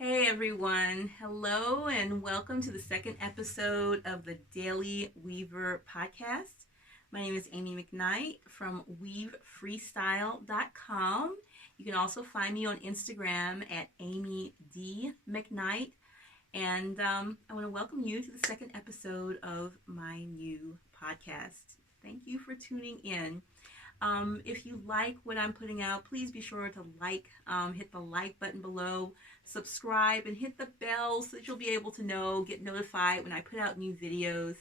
Hey everyone, hello and welcome to the second episode of the Daily Weaver podcast. My name is Amy McKnight from weavefreestyle.com. You can also find me on Instagram at Amy D. McKnight. And I want to welcome you to the second episode of my new podcast. Thank you for tuning in. If you like what I'm putting out, please be sure to hit the like button below, subscribe, and hit the bell so that you'll be able to get notified when I put out new videos.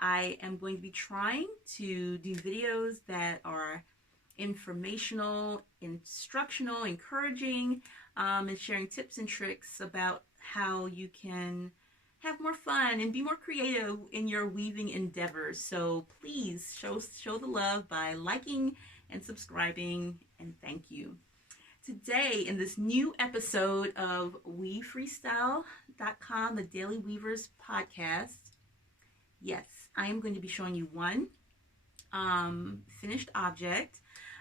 I am going to be trying to do videos that are informational, instructional, encouraging, and sharing tips and tricks about how you can have more fun and be more creative in your weaving endeavors. So please show the love by liking and subscribing, and thank you. Today, in this new episode of weavefreestyle.com, the Daily Weavers podcast, yes, I am going to be showing you one finished object.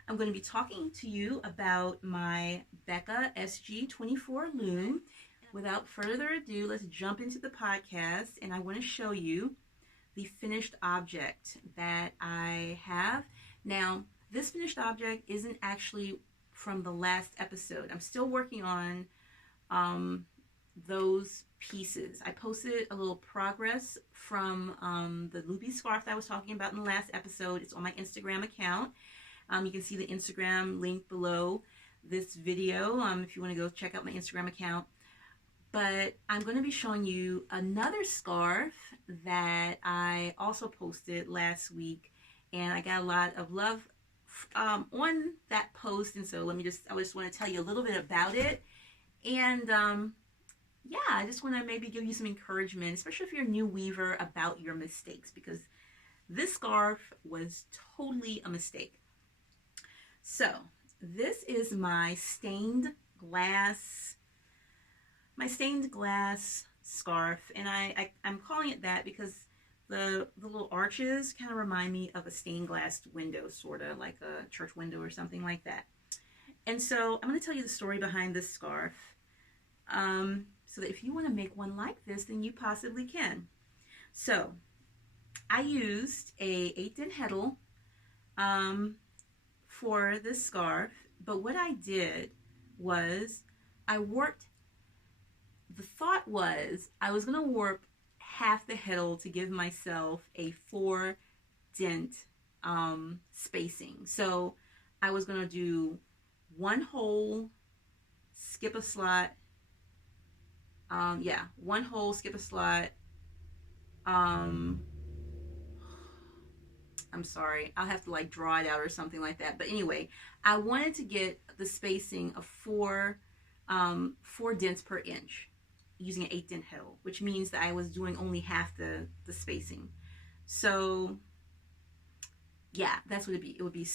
I'm going to be talking to you about my Becca SG24 loom. Without further ado, let's jump into the podcast, and I want to show you the finished object that I have. Now, this finished object isn't actually from the last episode. I'm still working on those pieces. I posted a little progress from the loopy scarf that I was talking about in the last episode. It's on my Instagram account. You can see the Instagram link below this video if you want to go check out my Instagram account. But I'm going to be showing you another scarf that I also posted last week, and I got a lot of love on that post, and so I just want to tell you a little bit about it, and yeah, I just want to maybe give you some encouragement, especially if you're a new weaver, about your mistakes, because this scarf was totally a mistake. So this is my stained glass scarf, and I'm calling it that because the little arches kind of remind me of a stained glass window, sort of like a church window or something like that. And so I'm going to tell you the story behind this scarf, so that if you want to make one like this, then you possibly can. So I used a 8-dent heddle for this scarf, but what I did was the thought was I was going to warp half the heddle to give myself a 4-dent spacing. So I was going to do one hole, skip a slot. One hole, skip a slot. I'm sorry, I'll have to draw it out or something like that. But anyway, I wanted to get the spacing of 4 dents per inch using an 8-dent heddle, which means that I was doing only half the spacing. So yeah, that's what it'd be. It would be,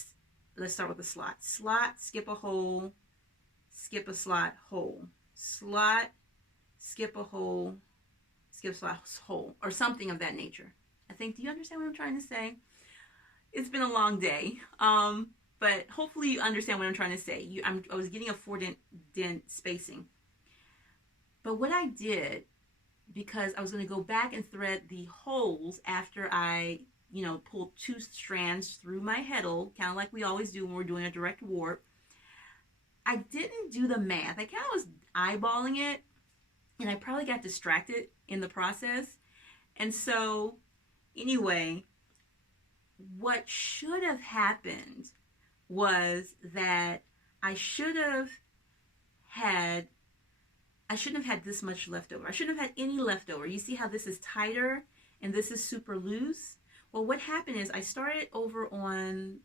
let's start with the slot. Slot, skip a hole, skip a slot, hole. Slot, skip a hole, skip a slot, hole, or something of that nature. Do you understand what I'm trying to say? It's been a long day, but hopefully you understand what I'm trying to say. I was getting a 4-dent spacing. But what I did, because I was going to go back and thread the holes after I, pulled 2 strands through my heddle, kind of like we always do when we're doing a direct warp, I didn't do the math. I kind of was eyeballing it, and I probably got distracted in the process. And so, anyway, what should have happened was that I shouldn't have had this much left over. I shouldn't have had any left over. You see how this is tighter and this is super loose? Well, what happened is I started over on,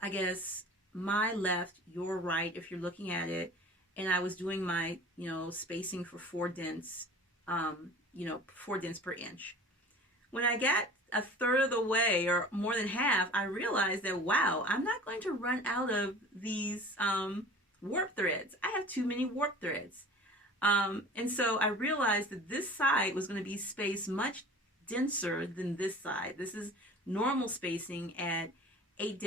I guess, my left, your right, if you're looking at it, and I was doing my, spacing for 4 dents, 4 dents per inch. When I got a third of the way, or more than half, I realized that, wow, I'm not going to run out of these warp threads. I have too many warp threads. And so I realized that this side was going to be spaced much denser than this side. This is normal spacing at 8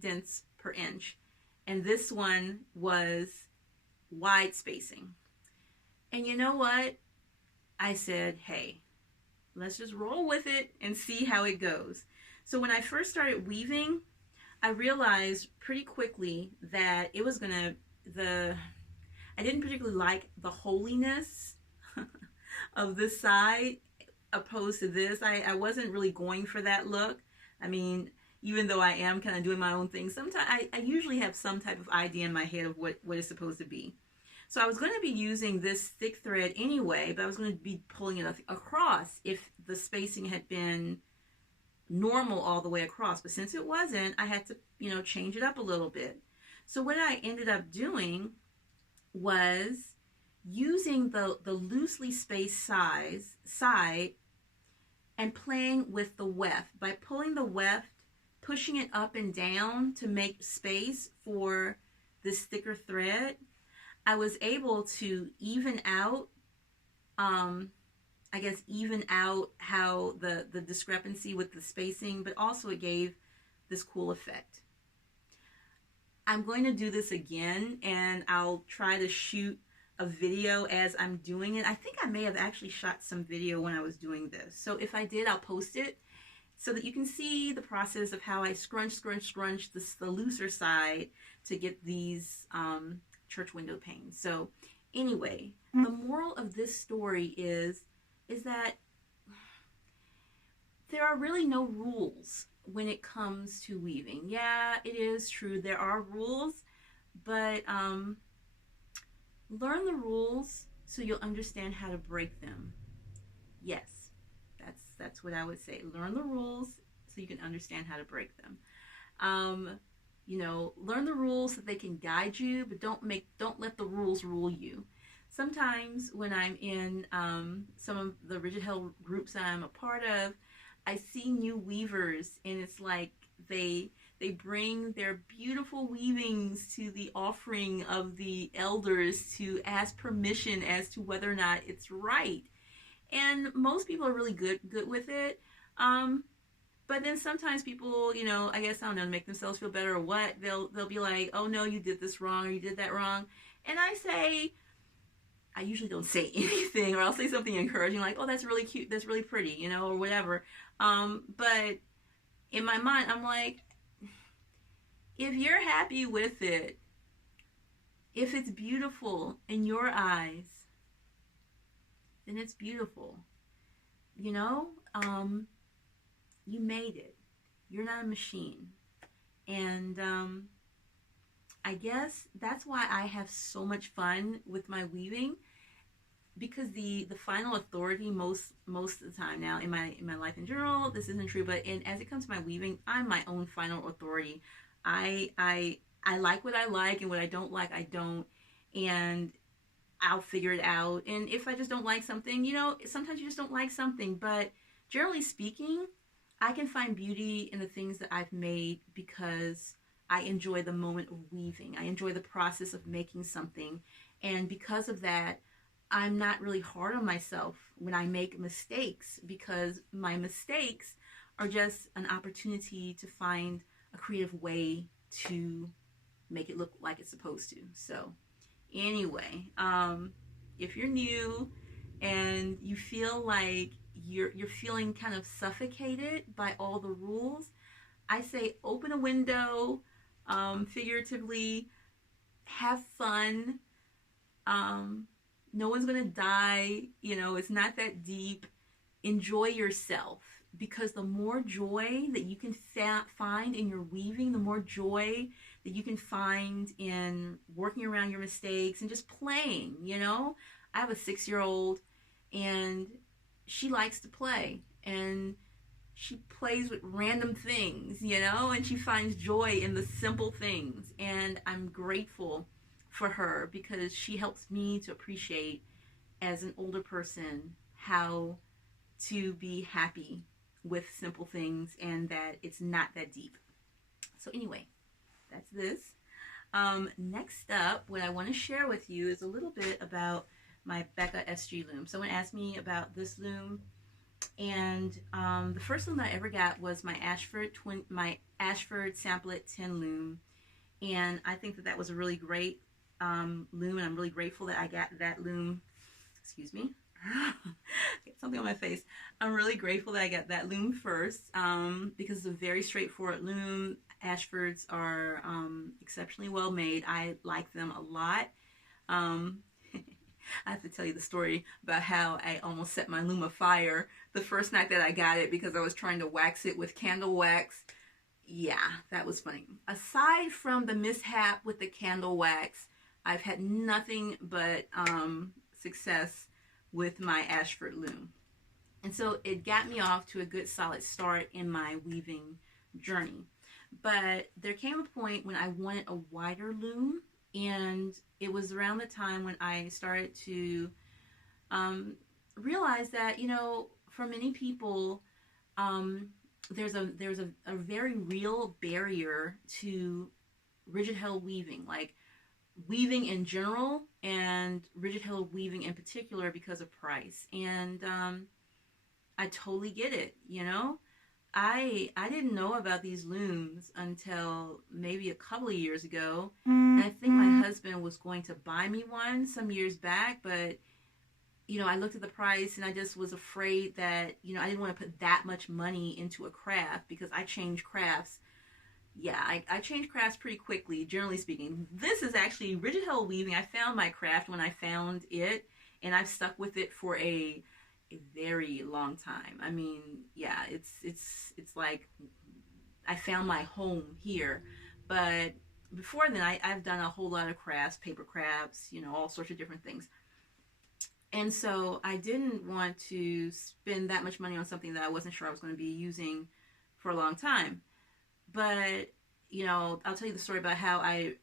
dents per inch. And this one was wide spacing. And you know what? I said, hey, let's just roll with it and see how it goes. So when I first started weaving, I realized pretty quickly that it was gonna the I didn't particularly like the holiness of this side opposed to this. I wasn't really going for that look. I mean, even though I am kind of doing my own thing, sometimes I usually have some type of idea in my head of what it's supposed to be. So I was going to be using this thick thread anyway, but I was going to be pulling it across if the spacing had been normal all the way across. But since it wasn't, I had to, change it up a little bit. So what I ended up doing was using the loosely spaced side and playing with the weft. By pulling the weft, pushing it up and down to make space for this thicker thread, I was able to even out, even out how the discrepancy with the spacing, but also it gave this cool effect. I'm going to do this again, and I'll try to shoot a video as I'm doing it. I think I may have actually shot some video when I was doing this. So if I did, I'll post it so that you can see the process of how I scrunch the looser side to get these church window panes. So anyway, the moral of this story is that there are really no rules when it comes to weaving. Yeah, it is true. There are rules, but learn the rules so you'll understand how to break them. Yes, that's what I would say. Learn the rules so you can understand how to break them. Learn the rules so they can guide you, but don't let the rules rule you. Sometimes when I'm in some of the Rigid Hell groups that I'm a part of, I see new weavers, and it's like they bring their beautiful weavings to the offering of the elders to ask permission as to whether or not it's right. And most people are really good with it. But then sometimes people, I guess, I don't know, to make themselves feel better or what, they'll be like, oh no, you did this wrong, or you did that wrong. And I usually don't say anything, or I'll say something encouraging like, oh, that's really cute, that's really pretty, or whatever. But in my mind, I'm like, if you're happy with it, if it's beautiful in your eyes, then it's beautiful. You made it. You're not a machine. And I guess that's why I have so much fun with my weaving, because the final authority most of the time now in my life in general, this isn't true, but as it comes to my weaving, I'm my own final authority. I like what I like, and what I don't like, I don't, and I'll figure it out. And if I just don't like something, sometimes you just don't like something, but generally speaking, I can find beauty in the things that I've made because I enjoy the moment of weaving. I enjoy the process of making something. And because of that, I'm not really hard on myself when I make mistakes, because my mistakes are just an opportunity to find a creative way to make it look like it's supposed to. So anyway, if you're new and you feel like you're feeling kind of suffocated by all the rules, I say open a window, figuratively, have fun. No one's gonna die, it's not that deep. Enjoy yourself, because the more joy that you can find in your weaving, the more joy that you can find in working around your mistakes and just playing. I have a 6-year-old, and she likes to play, and she plays with random things, and she finds joy in the simple things. And I'm grateful for her, because she helps me to appreciate, as an older person, how to be happy with simple things, and that it's not that deep. So anyway, that's this. Next up, what I want to share with you is a little bit about my Becca SG loom. Someone asked me about this loom, and the first loom that I ever got was my Ashford Samplet 10 loom, and I think that was a really great loom, and I'm really grateful that I got that loom excuse me, get something on my face. I'm really grateful that I got that loom first, because it's a very straightforward loom. Ashfords are exceptionally well made. I like them a lot. Um, I have to tell you the story about how I almost set my loom afire the first night that I got it because I was trying to wax it with candle wax. Yeah, that was funny. Aside from the mishap with the candle wax, I've had nothing but success with my Ashford loom. And so it got me off to a good solid start in my weaving journey. But there came a point when I wanted a wider loom, and it was around the time when I started to realize that, for many people, there's a very real barrier to rigid held weaving, like weaving in general and rigid held weaving in particular, because of price. And I totally get it. I didn't know about these looms until maybe a couple of years ago. And I think my husband was going to buy me one some years back, but I looked at the price and I just was afraid that, I didn't want to put that much money into a craft, because I change crafts. Yeah, I change crafts pretty quickly, generally speaking. This is actually rigid held weaving. I found my craft when I found it, and I've stuck with it for a very long time. I mean, yeah, it's like I found my home here. But before then, I've done a whole lot of crafts, paper crafts, all sorts of different things. And so I didn't want to spend that much money on something that I wasn't sure I was going to be using for a long time. But, I'll tell you the story about how I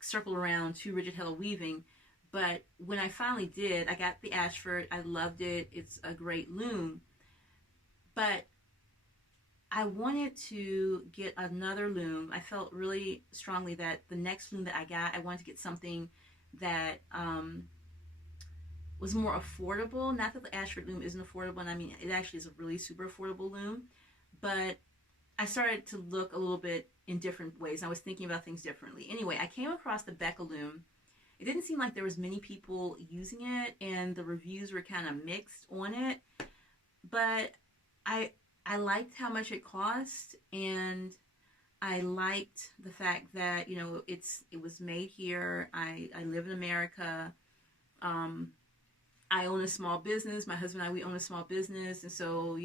circled around to rigid held weaving. But when I finally did, I got the Ashford. I loved it. It's a great loom. But I wanted to get another loom. I felt really strongly that the next loom that I got, I wanted to get something that was more affordable. Not that the Ashford loom isn't affordable, and I mean, it actually is a really super affordable loom. But I started to look a little bit in different ways. I was thinking about things differently. Anyway, I came across the Becca loom. It didn't seem like there was many people using it, and the reviews were kind of mixed on it. But I liked how much it cost, and I liked the fact that it was made here. I live in America. I own a small business. My husband and I, we own a small business, and so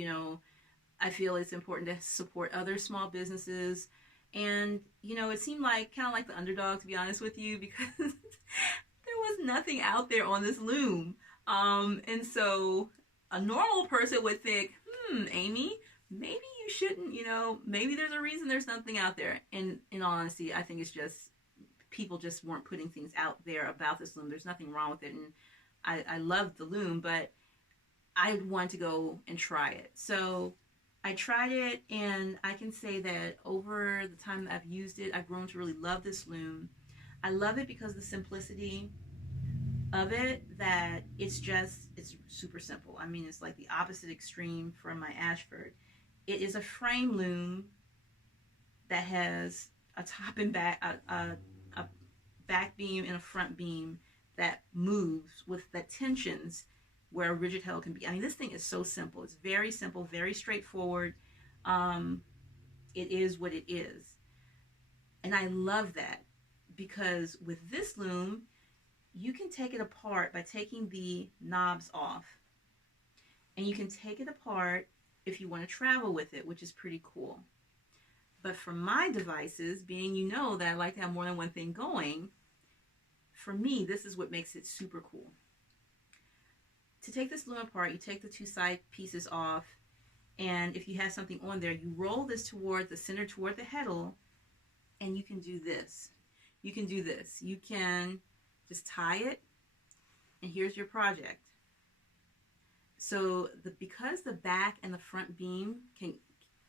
I feel it's important to support other small businesses. And it seemed like kind of like the underdog, to be honest with you, because there was nothing out there on this loom. And so a normal person would think, Amy, maybe you shouldn't, maybe there's a reason there's nothing out there. And in all honesty, I think it's just people just weren't putting things out there about this loom. There's nothing wrong with it. And I loved the loom, but I wanted to go and try it. So I tried it, and I can say that over the time that I've used it, I've grown to really love this loom. I love it because of the simplicity of it, that it's super simple. I mean, it's like the opposite extreme from my Ashford. It is a frame loom that has a top and back, a back beam and a front beam that moves with the tensions where a rigid held can be. I mean, this thing is so simple. It's very simple, very straightforward. It is what it is. And I love that, because with this loom, you can take it apart by taking the knobs off. And you can take it apart if you want to travel with it, which is pretty cool. But for my devices, being that I like to have more than one thing going, for me, this is what makes it super cool. To take this loom apart, you take the two side pieces off, and if you have something on there, you roll this toward the center, toward the heddle, and you can do this. You can do this. You can just tie it, and here's your project. So because the back and the front beam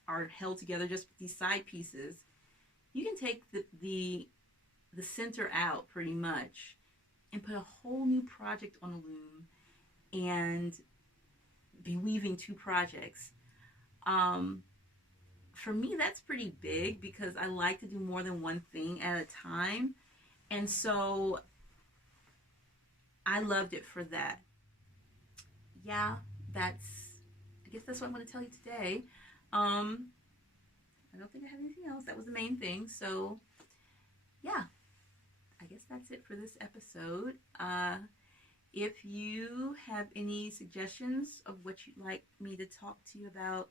are held together just with these side pieces, you can take the center out pretty much and put a whole new project on a loom and be weaving two projects. For me, that's pretty big, because I like to do more than one thing at a time. And so I loved it for that. yeah, I guess that's what I'm going to tell you today. I don't think I have anything else. That was the main thing. So, yeah, I guess that's it for this episode. If you have any suggestions of what you'd like me to talk to you about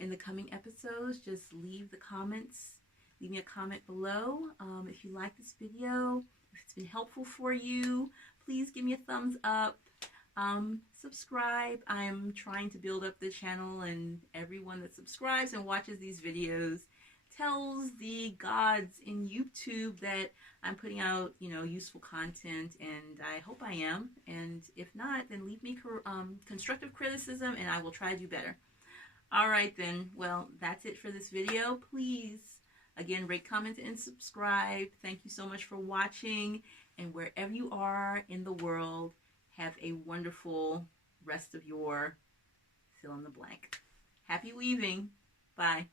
in the coming episodes, just leave the comments. Leave me a comment below. If you like this video, if it's been helpful for you, please give me a thumbs up. Subscribe. I'm trying to build up the channel, and everyone that subscribes and watches these videos tells the gods in YouTube that I'm putting out, useful content, and I hope I am. And if not, then leave me constructive criticism, and I will try to do better. All right, then. Well, that's it for this video. Please, again, rate, comment, and subscribe. Thank you so much for watching, and wherever you are in the world, have a wonderful rest of your fill in the blank. Happy weaving. Bye.